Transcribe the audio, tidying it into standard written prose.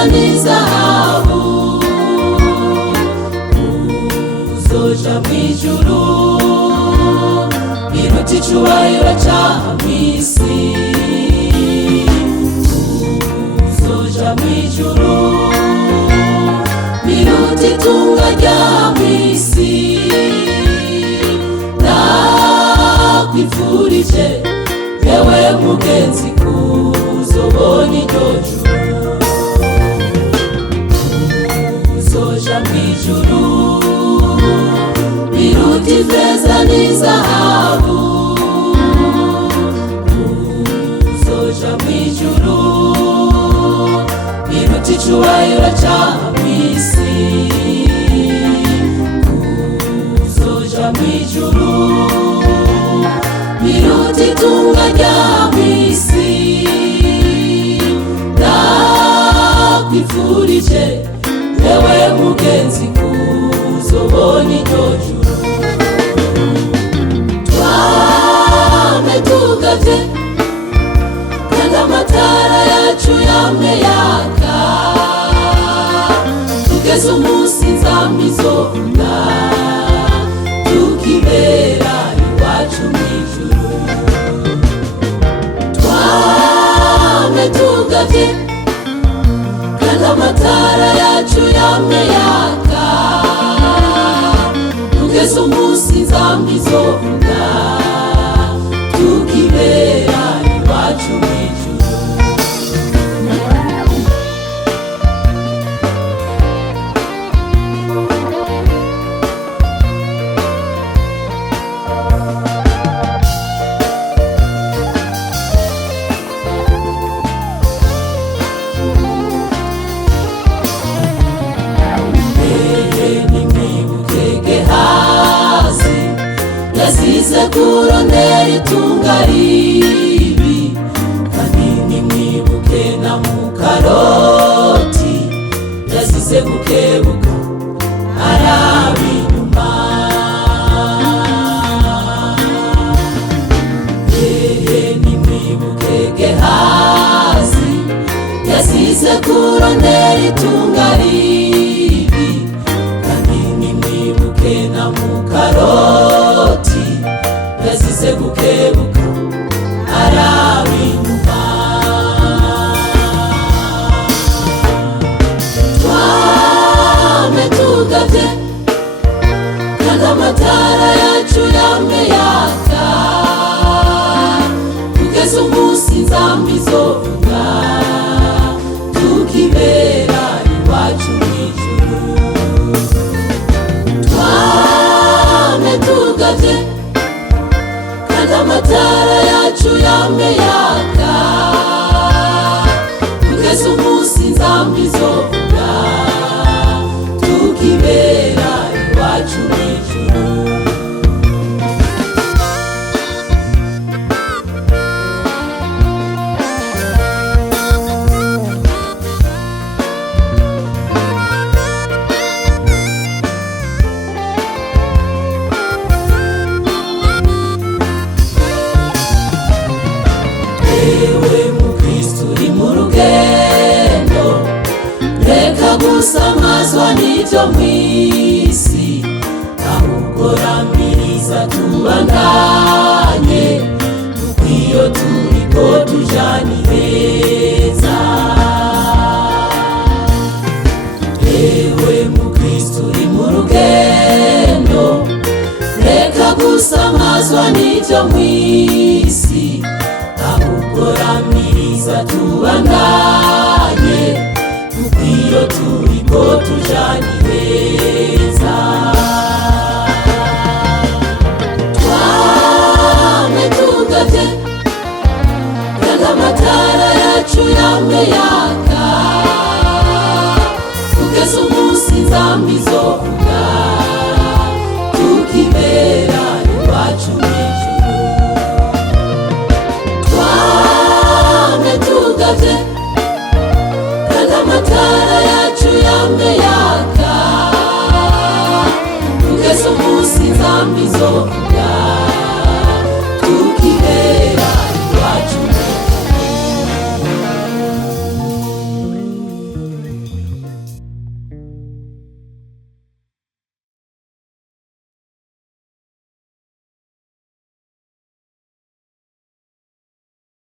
ifeza n'izahabu, uzoja mw'ijuru biruta icubahiro c'aha mw'isi. Uzoja mw'ijuru biruta itunga ry'aha mw'isi. Nakwifurije yewe mugenzi kuzobona iryo juru. Uzoja mw'ijuru biruta ifeza n'izahabu, uzoja mw'ijuru biruta icubahiro c'aha mw'isi. Uzoja mw'ijuru biruta itunga ry'aha mw'isi. Nakwifurije yewe mugenzi kuzobona iryo juru. Twame tugavye kandi amatara yacu yame yaka, tugeze umunsi nzamba izovuga tukibera iwacu mw'ijuru. Twame tugavye kandi amatara yacu yame yaka, tugeze umunsi nzamba izovuga tukibera iwacu mw'ijuru. Yazize kurondera itunga ribi, kandi nimwibuke na Mukaroti yazize gukebuka araba inyuma. Nimwibuke Gehazi yazize kurondera itunga ribi, kandi nimwibuke na Mukaroti yazize gukebuka araba inyuma. Twame tugavye kandi amatara yacu yame yaka, tugeze umunsi nzamba izovuga tukibera iwacu mw'ijuru. Twame tugavye kandi amatara yacu yame yaka, tugeze umunsi nzamba izovuga tukibera iwacu mw'ijuru. Ewe mukristu uri mu rugendo, reka gusamazwa n'ivyo mw'isi, ahubwo ramiriza tubandanye, kuko iyo turiko tujana iheza. Ewe mukristu uri mu rugendo, reka gusamazwa n'ivyo mw'isi, ahubwo ramiriza tubandanye, kuko iyo turiko tujana iheza. Twame tugavye kandi amatara yacu yame yaka, tugeze umunsi nzamba izovuga tukibera iwacu mw'ijuru. Twame tugavye kandi amatara yacu yame yaka, tugeze umunsi nzamba izovuga